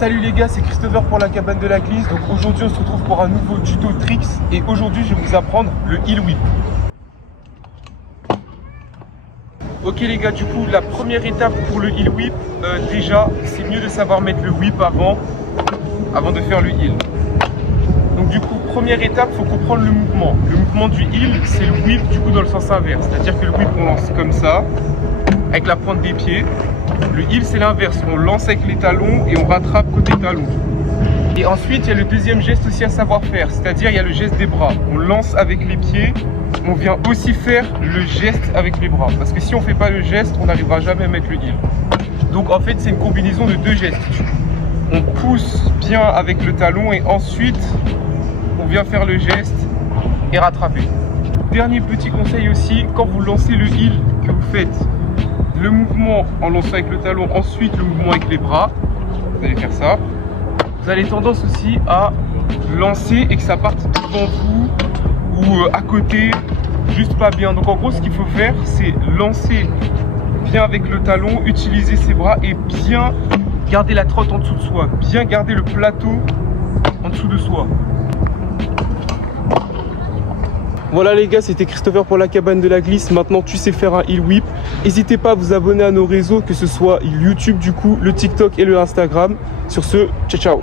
Salut les gars, c'est Christopher pour la cabane de la glisse. Donc aujourd'hui on se retrouve pour un nouveau tuto tricks et aujourd'hui je vais vous apprendre le heel whip. Ok les gars, du coup la première étape pour le heel whip, déjà c'est mieux de savoir mettre le whip avant de faire le heel. Donc du coup première étape, il faut comprendre le mouvement. Le mouvement du heel, c'est le whip du coup dans le sens inverse. C'est-à-dire que le whip on lance comme ça, avec la pointe des pieds. Le heel c'est l'inverse, on lance avec les talons et on rattrape côté talon. Et ensuite il y a le deuxième geste aussi à savoir faire, c'est-à-dire il y a le geste des bras. On lance avec les pieds, on vient aussi faire le geste avec les bras. Parce que si on ne fait pas le geste, on n'arrivera jamais à mettre le heel. Donc en fait c'est une combinaison de deux gestes. On pousse bien avec le talon et ensuite on vient faire le geste et rattraper. Dernier petit conseil aussi, quand vous lancez le heel, que vous faites le mouvement en lançant avec le talon, ensuite le mouvement avec les bras, vous allez faire ça. Vous avez tendance aussi à lancer et que ça parte devant vous ou à côté, juste pas bien. Donc en gros ce qu'il faut faire, c'est lancer bien avec le talon, utiliser ses bras et bien garder la trotte en dessous de soi, bien garder le plateau en dessous de soi. Voilà les gars, c'était Christopher pour la cabane de la glisse. Maintenant tu sais faire un heel whip. N'hésitez pas à vous abonner à nos réseaux, que ce soit YouTube du coup, le TikTok et le Instagram. Sur ce, ciao ciao.